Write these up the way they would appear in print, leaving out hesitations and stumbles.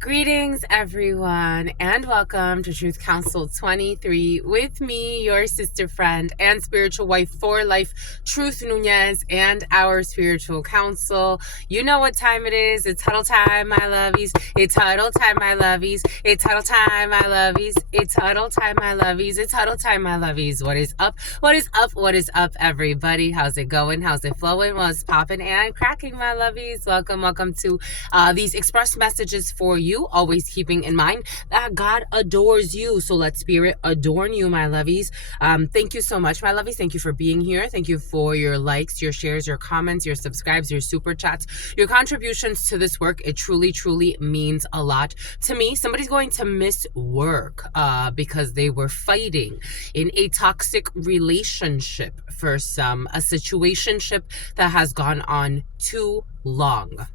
Greetings, everyone, and welcome to Truth Council 23 with me, your sister friend and spiritual wife for life, Truth Nunez, and our spiritual council. You know what time it is. It's huddle time, my lovies. It's huddle time, my lovies. It's huddle time, my lovies. It's huddle time, my lovies. It's huddle time, my lovies. What is up? What is up? What is up, everybody? How's it going? How's it flowing? What's popping and cracking, my lovies? Welcome to these express messages for you, always keeping in mind that God adores you. So let spirit adorn you, my lovies. Thank you so much, my lovies. Thank you for being here. Thank you for your likes, your shares, your comments, your subscribes, your super chats, your contributions to this work. It truly means a lot to me. Somebody's going to miss work because they were fighting in a toxic relationship for some, a situationship that has gone on too long.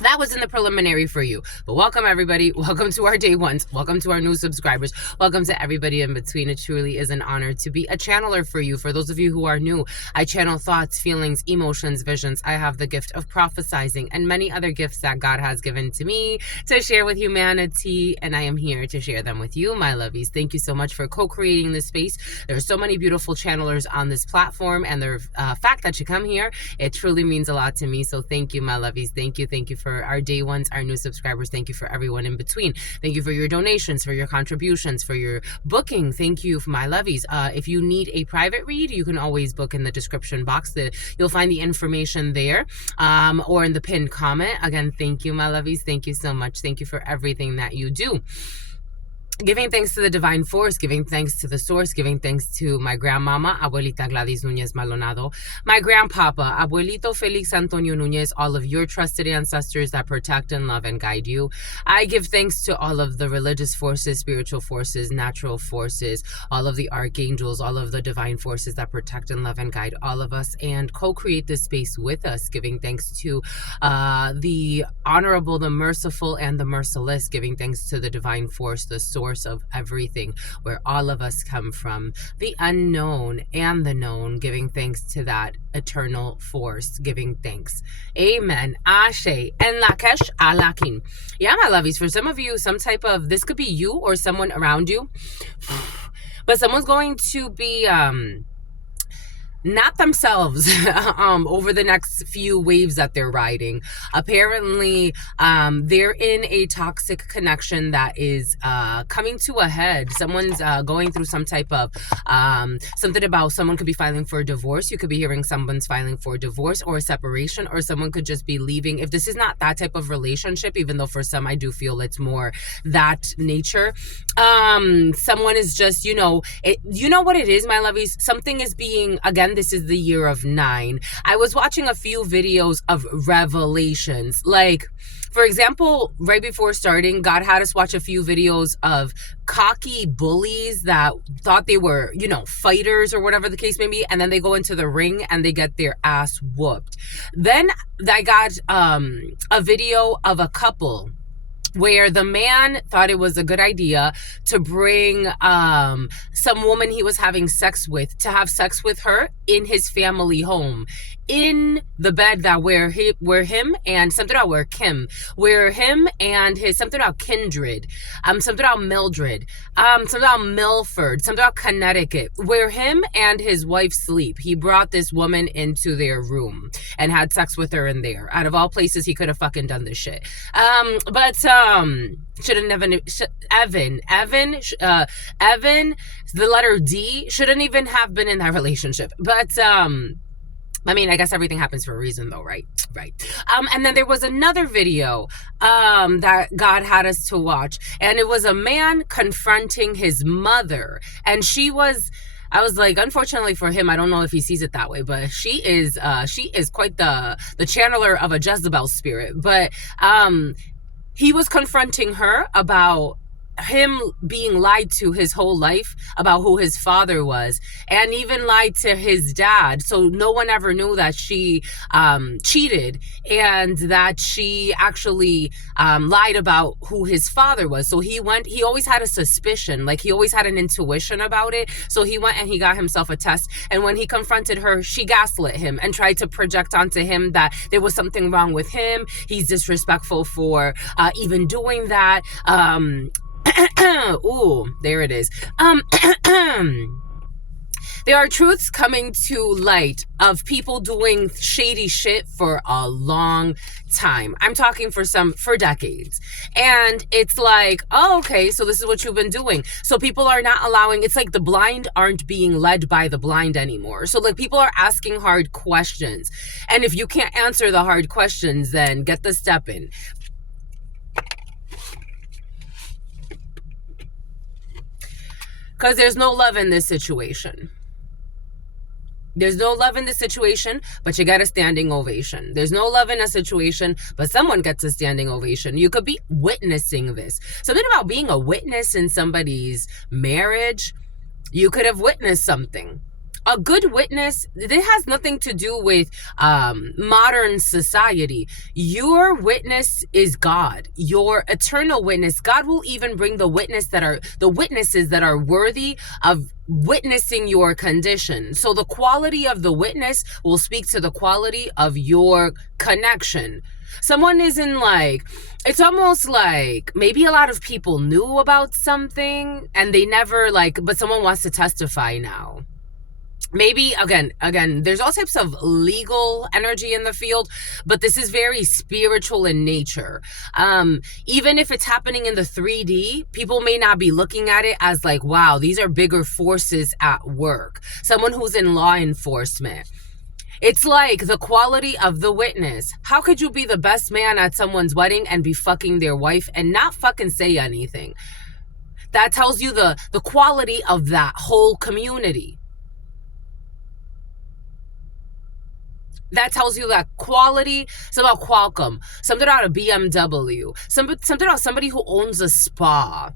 That was in the preliminary for you. But welcome, everybody. Welcome to our day ones. Welcome to our new subscribers. Welcome to everybody in between. It truly is an honor to be a channeler for you. For those of you who are new, I channel thoughts, feelings, emotions, visions. I have the gift of prophesizing and many other gifts that God has given to me to share with humanity. And I am here to share them with you, my lovies. Thank you so much for co-creating this space. There are so many beautiful channelers on this platform. And the fact that you come here, it truly means a lot to me. So thank you, my lovies. Thank you for our day ones, our new subscribers. Thank you for everyone in between. Thank you for your donations, for your contributions, for your booking. Thank you, for my lovies. If you need a private read, you can always book in the description box. You'll find the information there, or in the pinned comment. Again, thank you, my lovies. Thank you so much. Thank you for everything that you do. Giving thanks to the divine force, giving thanks to the source, giving thanks to my grandmama, Abuelita Gladys Nunez Maldonado, my grandpapa, Abuelito Felix Antonio Nunez, all of your trusted ancestors that protect and love and guide you. I give thanks to all of the religious forces, spiritual forces, natural forces, all of the archangels, all of the divine forces that protect and love and guide all of us and co-create this space with us, giving thanks to the honorable, the merciful, and the merciless, giving thanks to the divine force, the source of everything, where all of us come from, the unknown and the known, giving thanks to that eternal force, giving thanks. Amen. Ashe. En Lakesh Alakin. Yeah, my lovies, for some of you, some type of, this could be you or someone around you, but someone's going to be not themselves over the next few waves that they're riding. Apparently, they're in a toxic connection that is coming to a head. Someone's going through some type of something about someone could be filing for a divorce. You could be hearing someone's filing for a divorce or a separation, or someone could just be leaving. If this is not that type of relationship, even though for some I do feel it's more that nature, someone is just, you know what it is, my lovies. Something is being, again, this is the year of 9. I was watching a few videos of revelations. Like, for example, right before starting, God had us watch a few videos of cocky bullies that thought they were, fighters or whatever the case may be. And then they go into the ring and they get their ass whooped. Then I got a video of a couple where the man thought it was a good idea to bring some woman he was having sex with, to have sex with her in his family home, in the bed that where him and something about where Kim, where him and his something about Kindred, something about Mildred, something about Milford, something about Connecticut, where him and his wife sleep. He brought this woman into their room and had sex with her in there. Out of all places, he could have fucking done this shit. But should have never, Evan, the letter D, shouldn't even have been in that relationship. But, I mean, I guess everything happens for a reason though, right? Right. And then there was another video, that God had us to watch, and it was a man confronting his mother, and I was like, unfortunately for him, I don't know if he sees it that way, but she is quite the channeler of a Jezebel spirit. But, he was confronting her about him being lied to his whole life about who his father was, and even lied to his dad, so no one ever knew that she cheated, and that she actually lied about who his father was. So he always had a suspicion, like he always had an intuition about it, so he went and he got himself a test, and when he confronted her, she gaslit him and tried to project onto him that there was something wrong with him. He's disrespectful for even doing that. Ooh, there it is. There are truths coming to light of people doing shady shit for a long time. I'm talking for decades. And it's like, oh, okay, so this is what you've been doing. So people are not allowing, it's like the blind aren't being led by the blind anymore. So like people are asking hard questions. And if you can't answer the hard questions, then get the step in. Because there's no love in this situation. There's no love in this situation, but you got a standing ovation. There's no love in a situation, but someone gets a standing ovation. You could be witnessing this. Something about being a witness in somebody's marriage. You could have witnessed something. A good witness, it has nothing to do with modern society. Your witness is God, your eternal witness. God will even bring the witnesses that are worthy of witnessing your condition. So the quality of the witness will speak to the quality of your connection. Someone isn't like, it's almost like maybe a lot of people knew about something and they never but someone wants to testify now. Maybe, again, there's all types of legal energy in the field, but this is very spiritual in nature. Even if it's happening in the 3D, people may not be looking at it as like, wow, these are bigger forces at work. Someone who's in law enforcement. It's like the quality of the witness. How could you be the best man at someone's wedding and be fucking their wife and not fucking say anything? That tells you the quality of that whole community. That tells you that quality, something about Qualcomm, something about a BMW, something about somebody who owns a spa.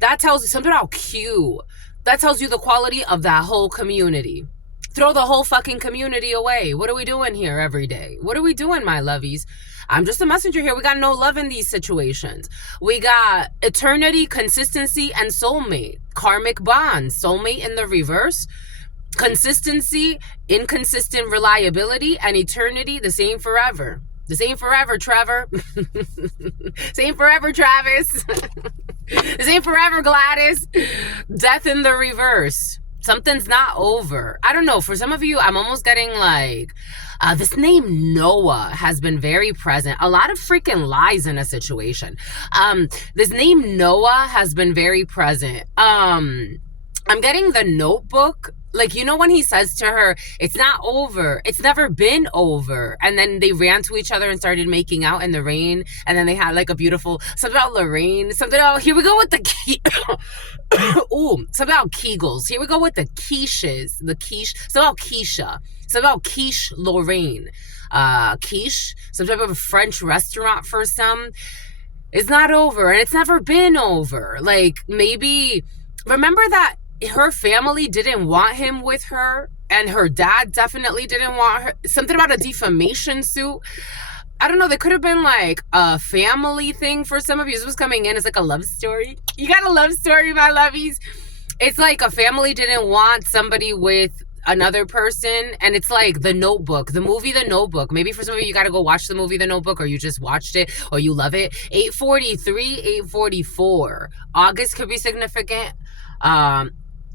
That tells you something about Q. That tells you the quality of that whole community. Throw the whole fucking community away. What are we doing here every day? What are we doing, my lovies? I'm just a messenger here. We got no love in these situations. We got eternity, consistency, and soulmate. Karmic bonds. Soulmate in the reverse. Consistency, inconsistent reliability, and eternity, the same forever. The same forever, Trevor. Same forever, Travis. The same forever, Gladys. Death in the reverse. Something's not over. I don't know. For some of you, I'm almost getting this name Noah has been very present. A lot of freaking lies in a situation. This name Noah has been very present. I'm getting the Notebook. Like, you know when he says to her, it's not over. It's never been over. And then they ran to each other and started making out in the rain. And then they had a beautiful, something about Lorraine. Something about, here we go with the, ooh, something about Kegels. Here we go with the quiches. The quiche, something about Keisha. Something about quiche Lorraine. Quiche, some type of a French restaurant for some. It's not over. And it's never been over. Maybe, remember that her family didn't want him with her, and her dad definitely didn't want her. Something about a defamation suit. I don't know. There could have been a family thing for some of you. This was coming in as a love story. You got a love story, my lovies. It's like a family didn't want somebody with another person, and it's like The Notebook, the movie The Notebook. Maybe for some of you got to go watch the movie The Notebook, or you just watched it, or you love it. 843, 844. August could be significant.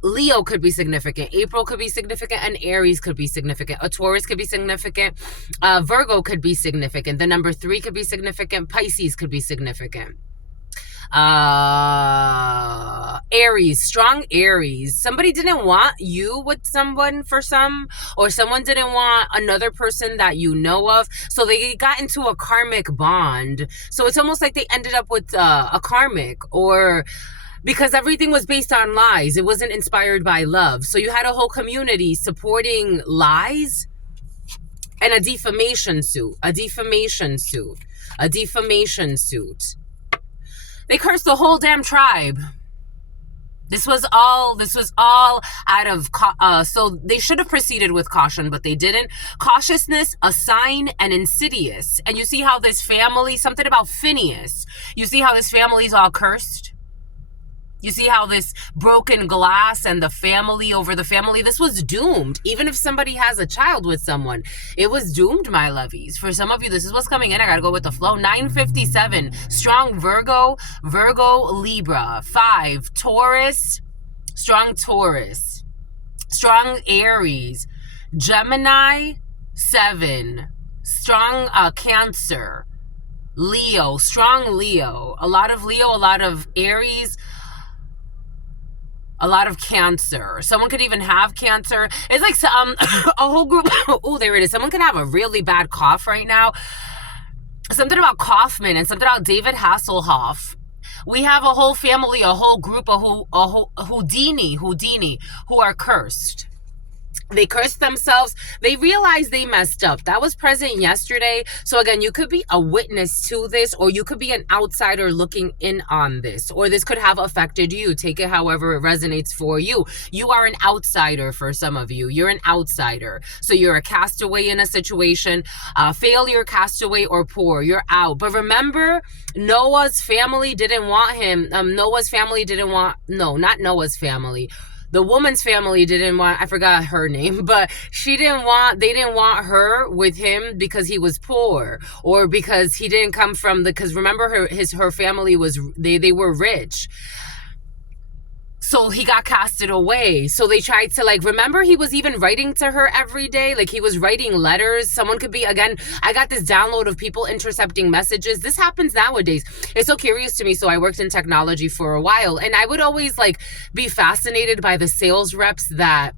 Leo could be significant. April could be significant. And Aries could be significant. A Taurus could be significant. Virgo could be significant. The number 3 could be significant. Pisces could be significant. Aries, strong Aries. Somebody didn't want you with someone for some, or someone didn't want another person that you know of. So they got into a karmic bond. So it's almost like they ended up with a karmic, or because everything was based on lies. It wasn't inspired by love. So you had a whole community supporting lies and a defamation suit. A defamation suit. A defamation suit. They cursed the whole damn tribe. This was all out of, so they should have proceeded with caution, but they didn't. Cautiousness, a sign, and insidious. And you see how this family, something about Phineas, you see how this family's all cursed? You see how this broken glass and the family over the family, this was doomed. Even if somebody has a child with someone, it was doomed, my lovies. For some of you, this is what's coming in. I gotta go with the flow. 957, strong Virgo, Libra. 5, Taurus, strong Taurus. Strong Aries, Gemini. 7, strong Cancer. Leo, strong Leo. A lot of Leo, a lot of Aries, a lot of Cancer. Someone could even have Cancer. It's like a whole group. Oh, there it is. Someone could have a really bad cough right now. Something about Kaufman and something about David Hasselhoff. We have a whole family, a whole group of Houdini, who are cursed. They cursed themselves. They realized they messed up. That was present yesterday. So again, you could be a witness to this, or you could be an outsider looking in on this, or this could have affected you. Take it however it resonates for you. You are an outsider for some of you. You're an outsider. So you're a castaway in a situation, failure, castaway, or poor. You're out. But remember, Noah's family didn't want him. Noah's family didn't want, no, not Noah's family. The woman's family didn't want, I forgot her name, but they didn't want her with him because he was poor, or because he didn't come from because remember her family was, they were rich. So he got casted away. So they tried to remember he was even writing to her every day. Like he was writing letters. Someone could be, again, I got this download of people intercepting messages. This happens nowadays. It's so curious to me. So I worked in technology for a while, and I would always be fascinated by the sales reps that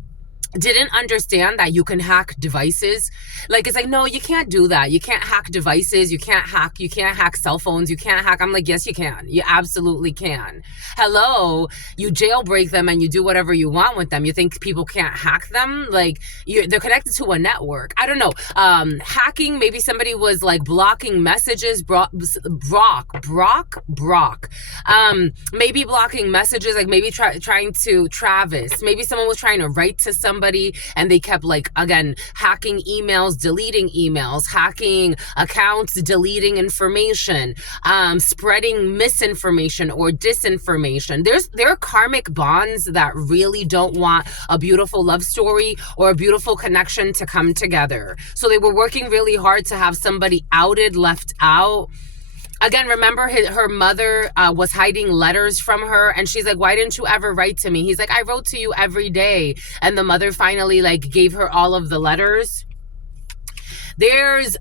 didn't understand that you can hack devices. It's like, no, you can't do that. You can't hack devices. You can't hack cell phones. You can't hack. I'm like, yes, you can. You absolutely can. Hello, you jailbreak them and you do whatever you want with them. You think people can't hack them? They're connected to a network. I don't know. Hacking, maybe somebody was blocking messages. Brock. Maybe blocking messages, maybe trying to Travis. Maybe someone was trying to write to somebody and they kept again, hacking emails, deleting emails, hacking accounts, deleting information, spreading misinformation or disinformation. There are karmic bonds that really don't want a beautiful love story or a beautiful connection to come together. So they were working really hard to have somebody outed, left out. Again, remember her mother was hiding letters from her, and she's like, why didn't you ever write to me? He's like, I wrote to you every day. And the mother finally gave her all of the letters. There's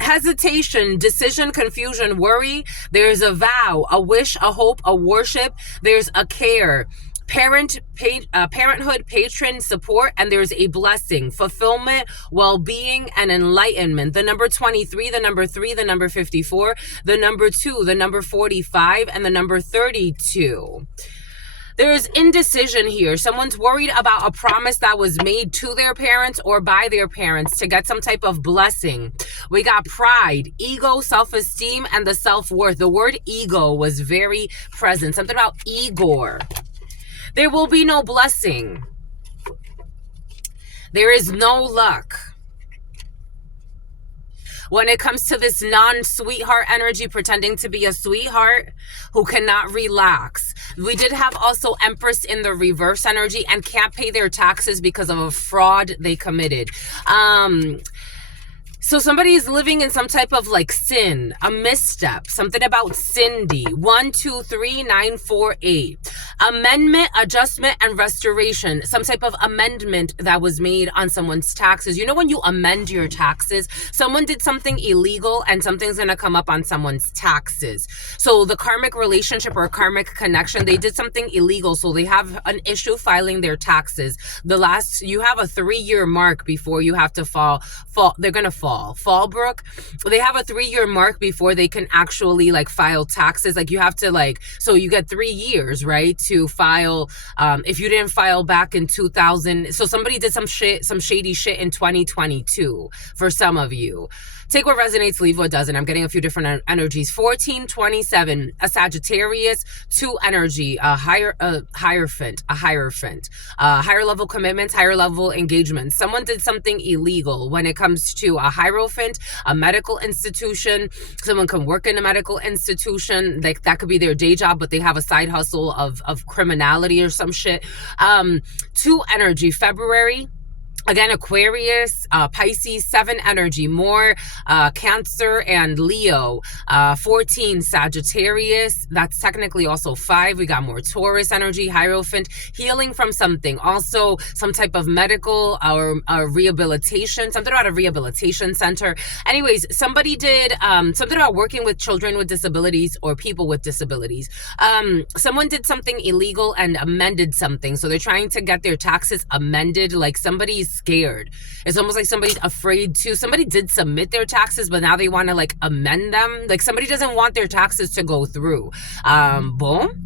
hesitation, decision, confusion, worry. There's a vow, a wish, a hope, a worship. There's a care. Parenthood, patron, support, and there's a blessing, fulfillment, well-being, and enlightenment. The number 23, the number 3, the number 54, the number 2, the number 45, and the number 32. There's indecision here. Someone's worried about a promise that was made to their parents or by their parents to get some type of blessing. We got pride, ego, self-esteem, and the self-worth. The word ego was very present. Something about Igor. There will be no blessing. There is no luck. When it comes to this non-sweetheart energy, pretending to be a sweetheart who cannot relax. We did have also Empress in the reverse energy and can't pay their taxes because of a fraud they committed. So somebody is living in some type of sin, a misstep, something about Cindy. 1, 2, 3, 9, 4, 8. Amendment, adjustment, and restoration. Some type of amendment that was made on someone's taxes. You know when you amend your taxes, someone did something illegal and something's going to come up on someone's taxes. So the karmic relationship or karmic connection, they did something illegal. So they have an issue filing their taxes. You have a 3-year mark before you have to fall. They're going to fall. Fallbrook, they have a 3-year mark before they can actually file taxes. You have to so you get 3 years, right, to file. If you didn't file back in 2000, so somebody did some shady shit in 2022 for some of you. Take what resonates, leave what doesn't. I'm getting a few different energies. 1427, a Sagittarius, 2 energy, a hierophant, higher level commitments, higher level engagements. Someone did something illegal when it comes to a hierophant, a medical institution. Someone can work in a medical institution. Like that could be their day job, but they have a side hustle of criminality or some shit. 2 energy, February. Again, Aquarius, Pisces, 7 energy, more Cancer and Leo, 14 Sagittarius, that's technically also 5. We got more Taurus energy, Hierophant, healing from something, also some type of medical or rehabilitation, something about a rehabilitation center. Anyways, somebody did something about working with children with disabilities or people with disabilities. Someone did something illegal and amended something, so they're trying to get their taxes amended. Like somebody's scared. It's almost like somebody's afraid to. Somebody did submit their taxes, but now they want to like amend them. Like somebody doesn't want their taxes to go through. Boom.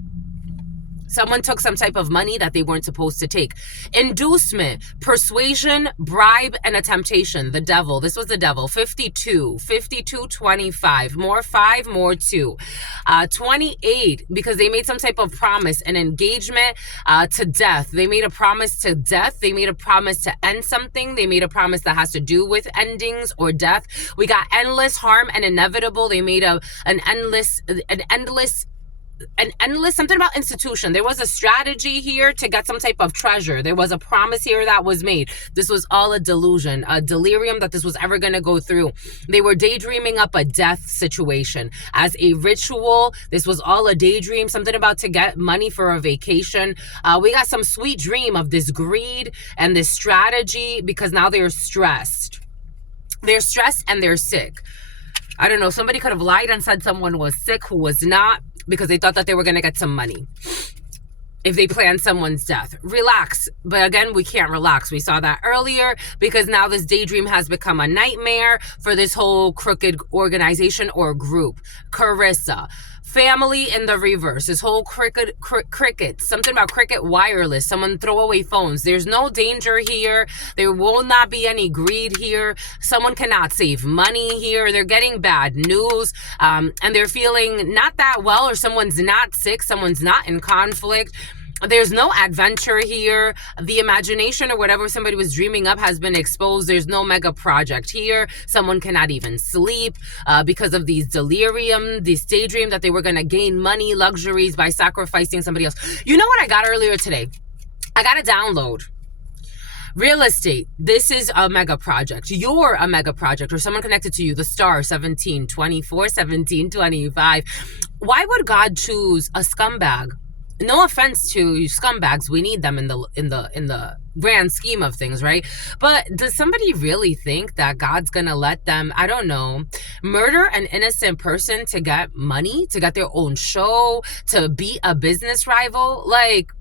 Someone took some type of money that they weren't supposed to take. Inducement, persuasion, bribe, and a temptation. The devil. This was the devil. 52, 25. More 5, more 2. 28, because they made some type of promise, an engagement to death. They made a promise to death. They made a promise to end something. They made a promise that has to do with endings or death. We got endless harm and inevitable. They made an endless something about institution. There was a strategy here to get some type of treasure. There was a promise here that was made. This was all a delusion, a delirium that this was ever going to go through. They were daydreaming up a death situation as a ritual. This was all a daydream, something about to get money for a vacation. We got some sweet dream of this greed and this strategy because now they're stressed. They're stressed and they're sick. I don't know. Somebody could have lied and said someone was sick who was not, because they thought that they were going to get some money if they planned someone's death. Relax. But again, we can't relax. We saw that earlier because now this daydream has become a nightmare for this whole crooked organization or group. Carissa. Family in the reverse. This whole cricket. Something about cricket wireless. Someone throw away phones. There's no danger here. There will not be any greed here. Someone cannot save money here. They're getting bad news. And they're feeling not that well, or someone's not sick. Someone's not in conflict. There's no adventure here. The imagination or whatever somebody was dreaming up has been exposed. There's no mega project here. Someone cannot even sleep because of these delirium, this daydream that they were going to gain money, luxuries by sacrificing somebody else. You know what I got earlier today? I got a download. Real estate. This is a mega project. You're a mega project, or someone connected to you. The star 1724, 1725. Why would God choose a scumbag? No offense to scumbags, we need them in the grand scheme of things, right? But does somebody really think that God's gonna let them, I don't know, murder an innocent person to get money, to get their own show, to beat a business rival? Like,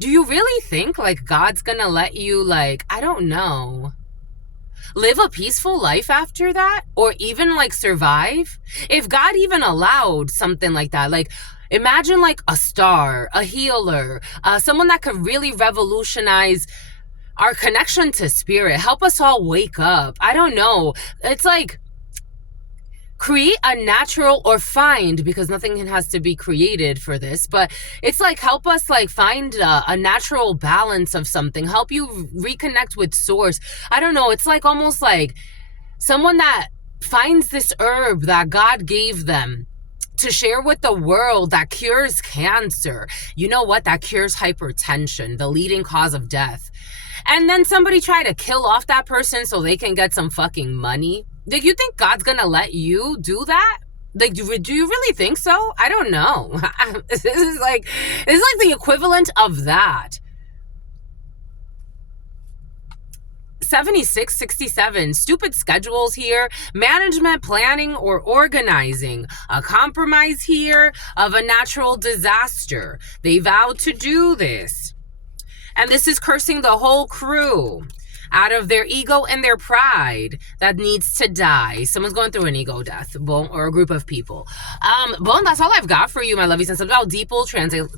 do you really think like God's gonna let you, like, I don't know, live a peaceful life after that? Or even like survive? If God even allowed something like that, like, imagine like a star, a healer, someone that could really revolutionize our connection to spirit, help us all wake up. I don't know. It's like, create a natural, or find, because nothing has to be created for this, but it's like, help us like find a natural balance of something, help you reconnect with source. I don't know. It's like almost like someone that finds this herb that God gave them to share with the world that cures cancer. You know what? That cures hypertension, the leading cause of death. And then somebody try to kill off that person so they can get some fucking money. Do you think God's gonna let you do that? Like, do you really think so? I don't know. This is like the equivalent of that. 76, 67, stupid schedules here, management, planning, or organizing, a compromise here of a natural disaster. They vowed to do this. And this is cursing the whole crew. out of their ego and their pride that needs to die. Someone's going through an ego death, or a group of people. That's all I've got for you, my lovies. And some about DeepL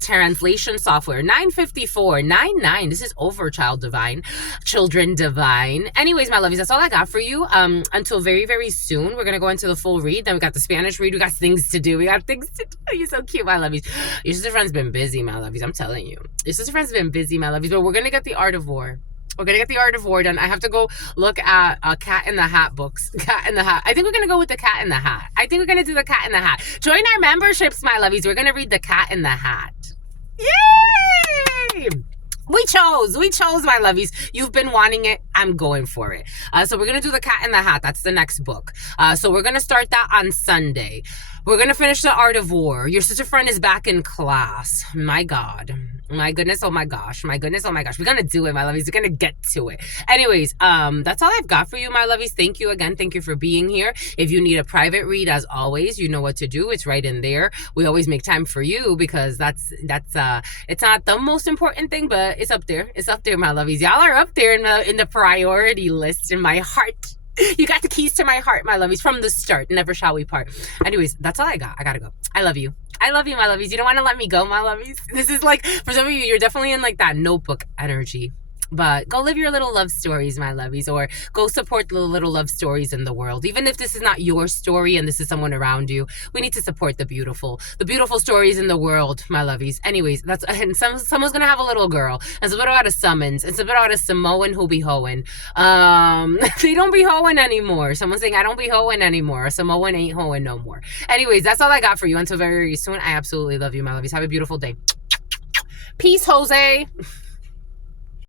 translation software. 95499. This is over, child divine, children divine. Anyways, my lovies, that's all I got for you. Until very, very soon. We're gonna go into the full read. Then we got the Spanish read. We got things to do. You're so cute, my lovies. Your sister friend's been busy, my lovies. I'm telling you. Your sister friend's been busy, my lovies. But we're gonna get the Art of War. We're going to get the Art of War done. I have to go look at Cat in the Hat books. Cat in the Hat. I think we're going to go with the Cat in the Hat. I think we're going to do the Cat in the Hat. Join our memberships, my lovies. We're going to read the Cat in the Hat. Yay! We chose, my lovies. You've been wanting it. I'm going for it. So we're going to do the Cat in the Hat. That's the next book. So we're going to start that on Sunday. We're going to finish the Art of War. Your sister friend is back in class. My God. My goodness, oh my gosh. My goodness, oh my gosh. We're going to do it, my lovies. We're going to get to it. Anyways, that's all I've got for you, my lovies. Thank you again. Thank you for being here. If you need a private read, as always, you know what to do. It's right in there. We always make time for you because it's not the most important thing, but it's up there. It's up there, my lovies. Y'all are up there in the priority list in my heart. You got the keys to my heart, my lovies, from the start. Never shall we part. Anyways, that's all I got. I gotta go. I love you. I love you, my lovies. You don't want to let me go, my lovies. This is like, for some of you, you're definitely in like that Notebook energy. But go live your little love stories, my lovies, or go support the little love stories in the world. Even if this is not your story and this is someone around you, we need to support the beautiful stories in the world, my lovies. Anyways, and someone's gonna have a little girl. And it's about a summons. It's about a Samoan who be hoeing. They don't be hoeing anymore. Someone's saying I don't be hoeing anymore. A Samoan ain't hoeing no more. Anyways, that's all I got for you. Until very, very soon. I absolutely love you, my lovies. Have a beautiful day. Peace, Jose.